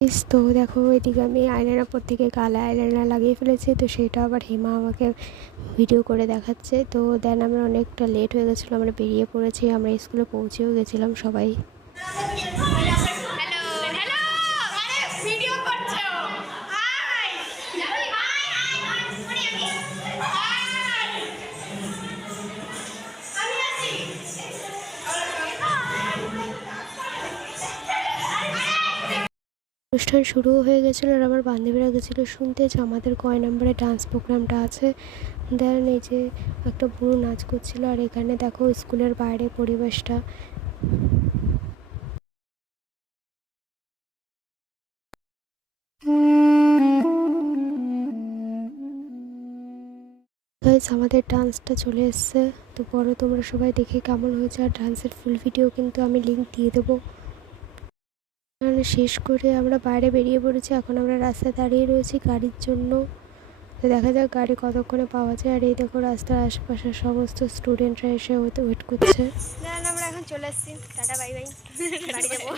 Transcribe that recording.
তো দেখো এদিকে আমি আইলাইনার প্রত্যেকে গালে আইলাইনার লাগিয়ে ফেলেছি, তো সেটা আবার হিমা আমাকে ভিডিও করে দেখাচ্ছে। তো দেন আমরা অনেকটা লেট হয়ে গেছিলো, আমরা বেরিয়ে পড়েছি, আমরা স্কুলে পৌঁছেও গেছিলাম সবাই। অনুষ্ঠান শুরুও হয়ে গেছিলো আর আমার বান্ধবীরা গেছিলো শুনতে যে আমাদের কয় নম্বরে ডান্স প্রোগ্রামটা আছে। দেন এই যে একটা বুড়ো নাচ করছিল, আর এখানে দেখো স্কুলের বাইরে পরিবেশটা। গাইস আমাদের ডান্সটা চলে এসছে, তো পরে তোমরা সবাই দেখে কেমন হয়েছে, আর ডান্সের ফুল ভিডিও কিন্তু আমি লিঙ্ক দিয়ে দেবো। শেষ করে আমরা বাইরে বেরিয়ে পড়েছি, এখন আমরা রাস্তায় দাঁড়িয়ে রয়েছি গাড়ির জন্য। তো দেখা যাক গাড়ি কতক্ষণে পাওয়া যায়। আর এই দেখো রাস্তার আশেপাশের সমস্ত স্টুডেন্টরা এসে ওয়েট করছে। আমরা এখন চলে এসেছি, টাটা বাই বাই, বাড়ি যাবো।